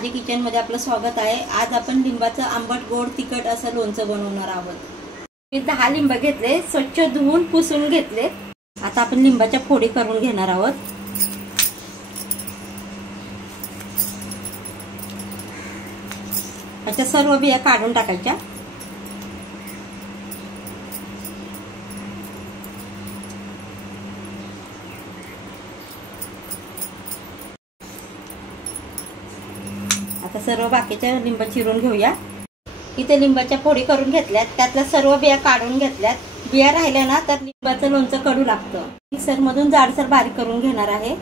साजी किचन मध्ये आपलं स्वागत आहे। आज आपण लिंबाचं आंबट गोड तिखट असं लोणचं बनवणार आहोत। मी 10 लिंब घेतले, स्वच्छ धुवून पुसून घेतले। आता आपण लिंबाच्या फोडी करून घेणार आहोत। याच्या सर्व बिया काढून टाकायच्या। आता सर्व बाकीच्या लिंब चिरून घेऊया। इथे लिंबाच्या फोडी करून घेतल्यात, त्यातल्या सर्व बिया काढून घेतल्यात। बिया राहिल्या ना तर लिंबाचं लोणचं कडू लागतं। मिक्सर मधून जाडसर बारीक करून घेणार आहे।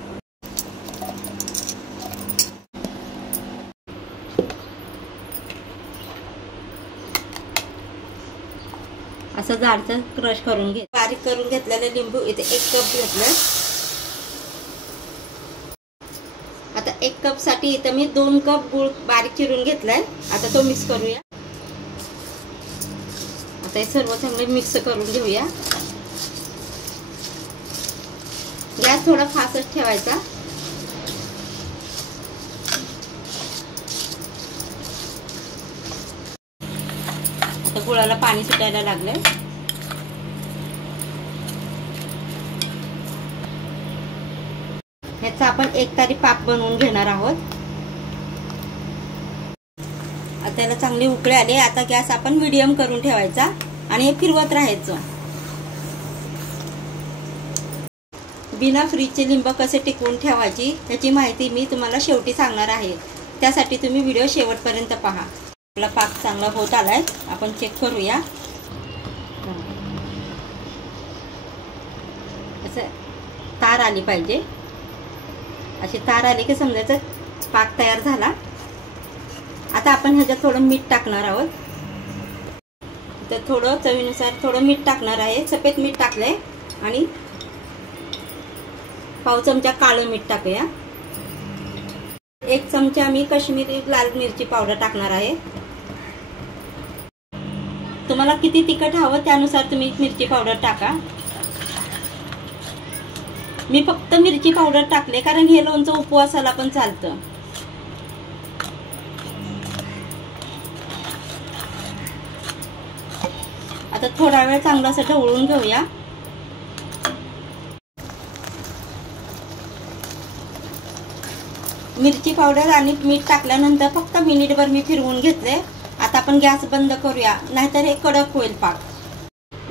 असं जाडसर क्रश करून घे। बारीक करून घेतलेले लिंबू इथे 1 कप घेतले। आता 1 कप साठी इथे मी 2 कप गूळ बारीक चिरून घेतलाय। आता तो मिक्स करूया। आता हे सर्व चांगले मिक्स करून घेऊया। गॅस थोडा फास्टच ठेवायचा। आता गुळाला पाणी सुटायला लागले। ह्याचा आपण 1 तारी पाक बनवून घेणार आहोत। आता त्याला चांगली उकळी आली। आता गॅस आपण मीडियम करून ठेवायचा आणि हे फिरवत राहायचं। बिना फ्रीजचे लिंब कसे टिकवून ठेवायची त्याची माहिती मी तुम्हाला शेवटी सांगणार आहे। त्यासाठी तुम्ही व्हिडिओ शेवटपर्यंत पहा। आपला पाक चांगला होत आलाय, आपण चेक करूया। असं तार आली पाहिजे। अशी तार आली की समजायचं पाक तयार झाला। आता आपण ह्याच्यात थोडं मीठ टाकणार आहोत। तर थोडं चवीनुसार थोडं मीठ टाकणार आहे। सफेद मीठ टाकलंय आणि पाव चमचा काळं मीठ टाकूया। 1 चमचा मी काश्मीरी लाल मिरची पावडर टाकणार आहे। तुम्हाला किती तिखट हवं त्यानुसार तुम्ही मिरची पावडर टाका। मी फक्त मिरची पावडर टाकले कारण हे लोणचं उपवासाला पण चालतं। आता थोडा वेळ चांगलं असं ढवळून घेऊया। मिरची पावडर आणि मीठ टाकल्यानंतर फक्त मिनिटभर मी फिरवून घेतले। आता आपण गॅस बंद करूया, नाहीतर हे कडक होईल पाक।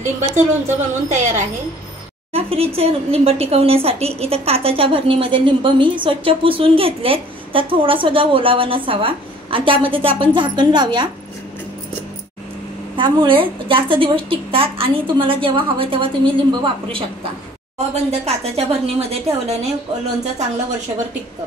लिंबाचं लोणचं बनवून तयार आहे। फ्रीजचे लिंब टिकवण्यासाठी इथं काचेच्या भरणीमध्ये लिंब मी स्वच्छ पुसून घेतलेत। तर थोडा सुद्धा ओलावा नसावा आणि त्यामध्ये ते आपण झाकण लावूया। त्यामुळे जास्त दिवस टिकतात आणि तुम्हाला जेव्हा हवं तेव्हा तुम्ही लिंब वापरू शकता। बंद काचेच्या भरणीमध्ये ठेवल्याने लोणचं चांगलं वर्षभर टिकतं।